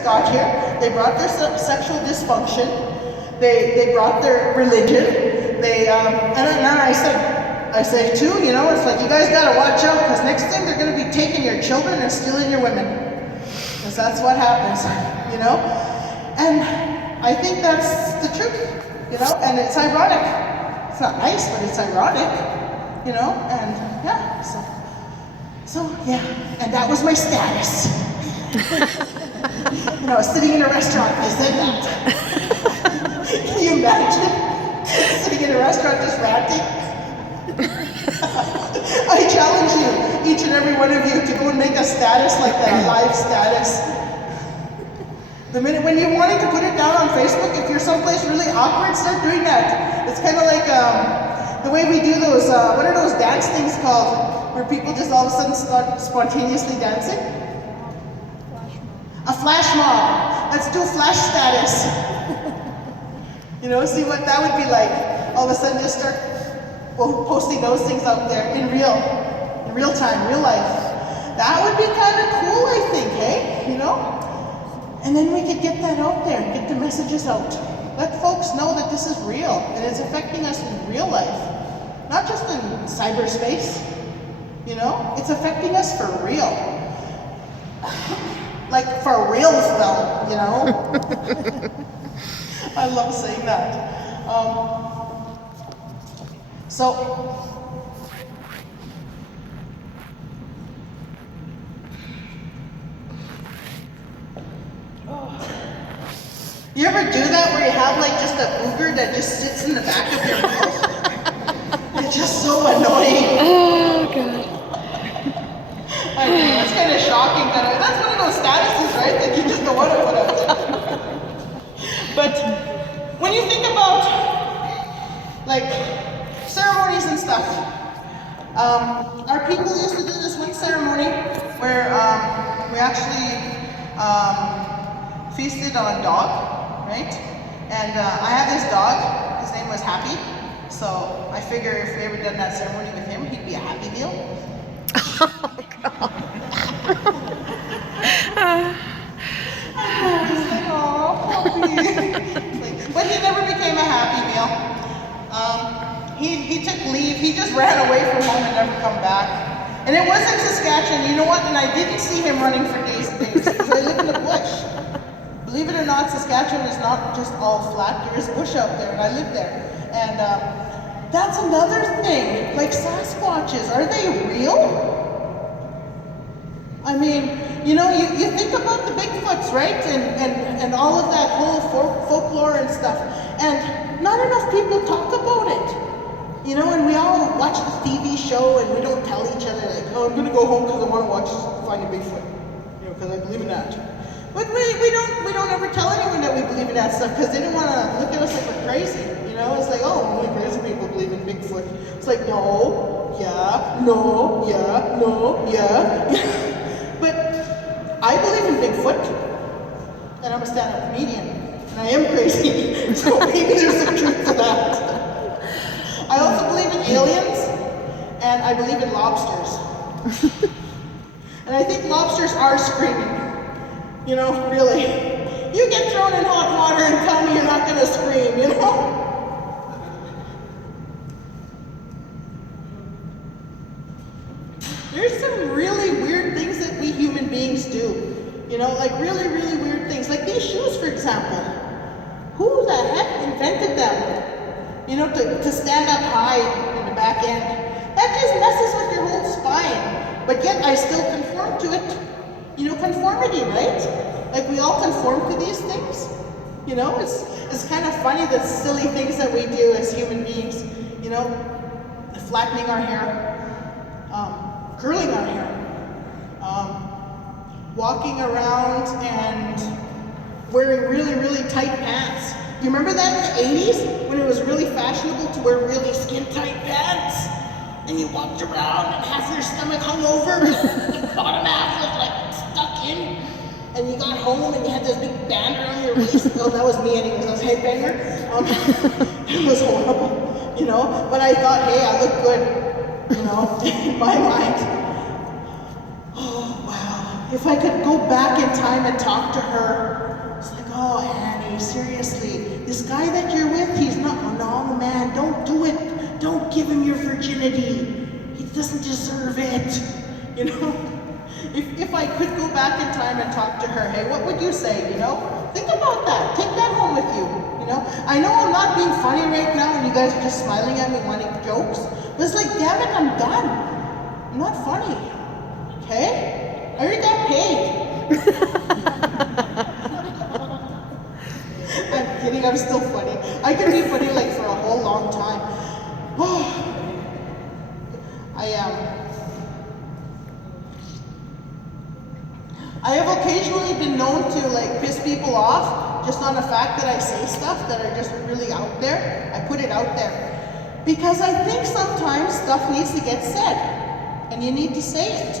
got here. They brought their sexual dysfunction. They brought their religion. And then I say too, you know, it's like you guys gotta watch out because next thing they're gonna be taking your children and stealing your women. Because that's what happens, you know? And I think that's the truth, you know? And it's ironic. It's not nice, but it's ironic, you know? And yeah, so yeah. And that was my status. You know, I was sitting in a restaurant, I said that. Can you imagine? Sitting in a restaurant just ranting? I challenge you, each and every one of you, to go and make a status like that, a live status. The minute when you're wanting to put it down on Facebook, if you're someplace really awkward, start doing that. It's kind of like the way we do those, what are those dance things called? Where people just all of a sudden start spontaneously dancing? A flash mob. Let's do flash status. You know, see what that would be like. All of a sudden just start posting those things out there in real time, real life. That would be kind of cool, I think, hey? You know? And then we could get that out there, get the messages out. Let folks know that this is real and it's affecting us in real life. Not just in cyberspace, you know? It's affecting us for real. Like for real though, you know? I love saying that. You ever do that where you have like just a booger that just sits in the back of your mouth? It's just so annoying. Oh, God. I mean, it's kind of shocking that that's one of those statuses, right? That you just don't want to put out there. But when you think about like ceremonies and stuff, our people used to do this one ceremony where we actually feasted on a dog, right? And I have this dog, his name was Happy, so I figure if we ever done that ceremony with him, he'd be a happy meal. Oh, God. He's like, oh, puppy. But he never became a happy meal. He took leave, he just ran away from home and never come back. And it was in Saskatchewan, you know what? And I didn't see him running for days and days, because I live in the bush. Believe it or not, Saskatchewan is not just all flat. There is bush out there, and I live there. And that's another thing. Like Sasquatches, are they real? I mean, you know, you think about the Bigfoots, right? And all of that whole folklore and stuff. And not enough people talk about it. You know, and we all watch the TV show and we don't tell each other like, oh, I'm gonna go home because I want to find a Bigfoot. You know, because I believe in that. But we don't ever tell anyone that we believe in that stuff because they don't want to look at us like we're crazy. You know, it's like, oh, only crazy people believe in Bigfoot. It's like, no, yeah, no, yeah, no, yeah. But I believe in Bigfoot, and I'm a stand-up comedian, and I am crazy, so maybe there's some truth to that. I also believe in aliens, and I believe in lobsters. And I think lobsters are screaming. You know, really. You get thrown in hot water and tell me you're not going to scream, you know? There's some really weird things that we human beings do. You know, like really, really weird things. Like these shoes, for example. Who the heck invented them? You know, to stand up high in the back end. That just messes with your whole spine. But yet I still conform to it. You know, conformity, right? Like we all conform to these things. You know, it's kind of funny the silly things that we do as human beings. You know, flattening our hair, curling our hair, walking around and wearing really, really tight pants. You remember that in the 80s when it was really fashionable to wear really skin-tight pants? And you walked around and half your stomach hung over, the bottom half was like stuck in, and you got home and you had this big band around your waist. Oh, that was me anyways, I was headbanger. It was horrible, you know, but I thought, hey, I look good, you know, in my mind. Oh, wow. if I could go back in time and talk to her, it's like, oh, Annie, seriously, this guy that you're with, he's not, oh, no, man, don't do it. Don't give him your virginity. He doesn't deserve it. You know? If I could go back in time and talk to her, hey, what would you say, you know? Think about that. Take that home with you, you know? I know I'm not being funny right now and you guys are just smiling at me wanting jokes, but it's like, damn it, I'm done. I'm not funny, okay? I already got paid. I'm kidding, I'm still funny. I can be funny like for a whole long time. I have occasionally been known to like piss people off just on the fact that I say stuff that are just really out there. I put it out there. Because I think sometimes stuff needs to get said. And you need to say it.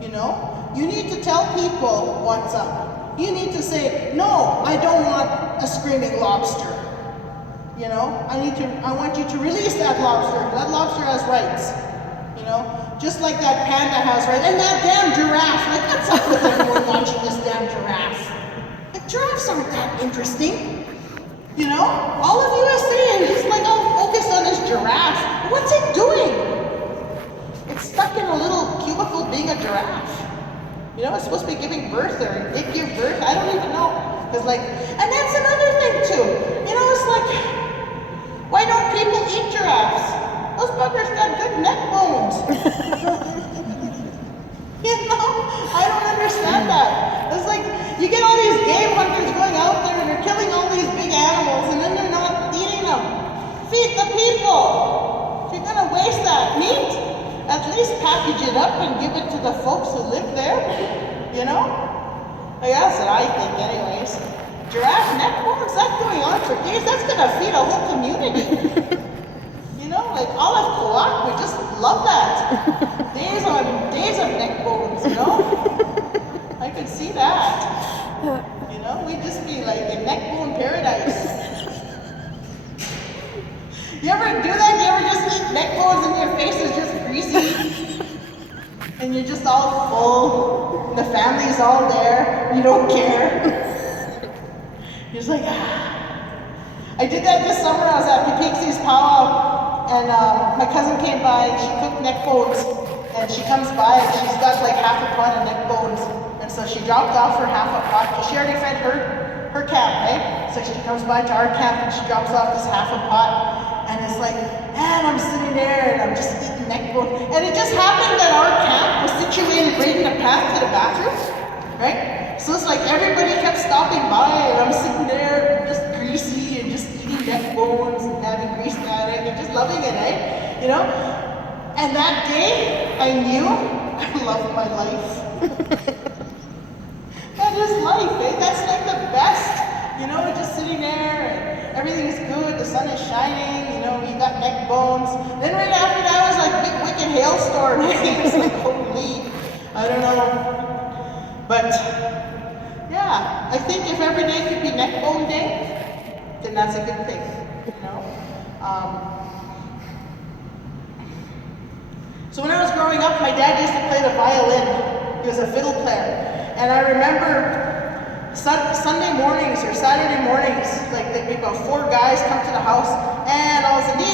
You know? You need to tell people what's up. You need to say, no, I don't want a screaming lobster. You know? I want you to release that lobster. That lobster has rights. You know? Just like that panda has rights. And that damn giraffe. Like, what's up with everyone watching this damn giraffe? Like, giraffes aren't that interesting. You know? All of USA is like all focused on this giraffe. What's it doing? It's stuck in a little cubicle being a giraffe. You know, it's supposed to be giving birth or it give birth. I don't even know. Cause like, and that's another thing too. You know, it's like, why don't people eat giraffes? Those buggers got good neck bones. You know, I don't understand that. It's like, you get all these game hunters going out there and they're killing all these big animals and then they're not eating them. Feed the people. If you're gonna waste that meat, at least package it up and give it to the folks who live there. You know? Like, that's what I think anyways. Giraffe neck bones, that's going on for days. That's gonna feed a whole community. You know, like Olive Coak would just love that. Days on days of neck bones, you know? I could see that. You know, we'd just be like in neck bone paradise. You ever do that? You ever just eat neck bones and your face is just greasy? And you're just all full. The family's all there. You don't care. You're just like, ah. I did that this summer. I was at Pepixie's powwow. And my cousin came by and she cooked neck bones. And she comes by and she's got like half a pot of neck bones. And so she dropped off her half a pot. She already fed her camp, right? So she comes by to our camp and she drops off this half a pot. And it's like, and I'm sitting there and I'm just eating neck bones. And it just happened that our camp was situated right in the path to the bathroom, right? So it's like everybody kept stopping by and I'm sitting there just greasy and just eating neck bones and having grease static and just loving it, eh? You know? And that day, I knew I loved my life. That is life, eh? That's like the best. You know, just sitting there and everything's good, the sun is shining, you know, you got neck bones. Then right after that was like big wicked hailstorm. It's like, holy, I don't know. But yeah, I think if every day could be neck bone day, then that's a good thing, you know. So when I was growing up, my dad used to play the violin. He was a fiddle player. And I remember Sunday mornings or Saturday mornings, like there'd be about 4 guys come to the house, and all of a sudden,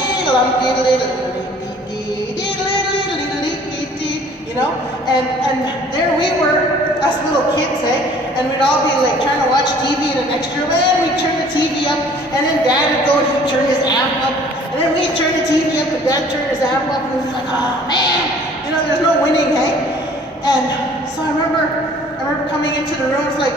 you know, and there we were, us little kids, eh, and we'd all be like trying to watch TV in an extra land. We'd turn the TV up, and then Dad would go and he'd turn his amp up, and then we'd turn the TV up, and Dad turned his amp up, and it was like, oh man, you know, there's no winning, hey. And so I remember coming into the rooms like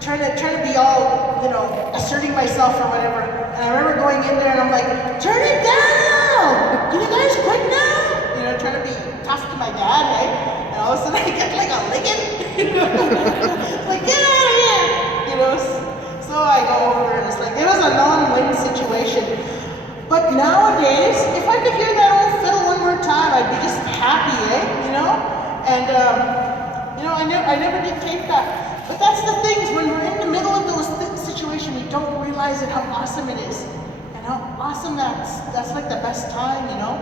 trying to be all, you know, asserting myself or whatever. And I remember going in there and I'm like, turn it down! Can you guys quit now? You know, trying to be tough to my dad, right? And all of a sudden I get like a licking, you know, like get out of here, you know. So I go over and it's like, it was a non-win situation. But nowadays, if I could hear that old fiddle one more time, I'd be just happy, eh? You know? And you know, I never did tape that. But that's the thing, is when we're in the middle of those situations, we don't realize it, how awesome it is. And how awesome that's like the best time, you know?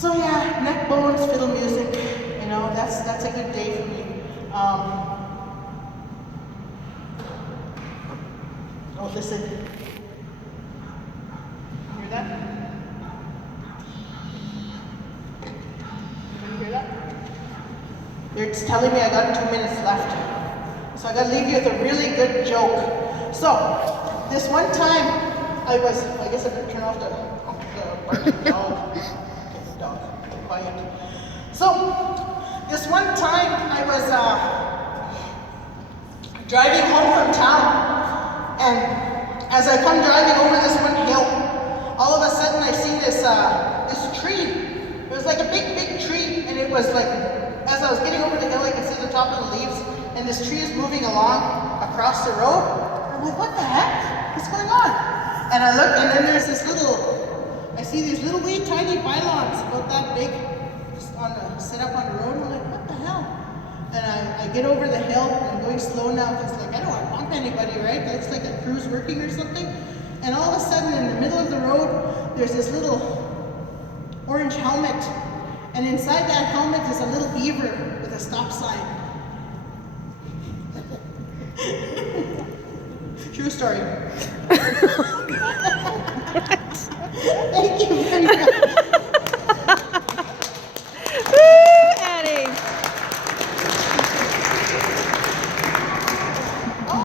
So yeah, neck bones, fiddle music, you know, that's a good day for me. Oh, listen. You hear that? You hear that? They're just telling me I got 2 minutes left. So I gotta leave you with a really good joke. So, this one time, I guess I better turn off the barking dog. Okay, dog, be quiet. So, this one time I was driving home from town, and as I come driving over this one hill, all of a sudden I see this tree. It was like a big, big tree, and it was like, as I was getting over the hill, I could see the top of the leaves, and this tree is moving along across the road. I'm like, what the heck? What's going on? And I look, and then there's this I see these little wee tiny pylons about that big, set up on the road. I'm like, what the hell? And I get over the hill, and I'm going slow now, because like, I don't want to bump anybody, right? It looks like a crew's working or something. And all of a sudden, in the middle of the road, there's this little orange helmet. And inside that helmet is a little beaver with a stop sign. True story. Thank you very much.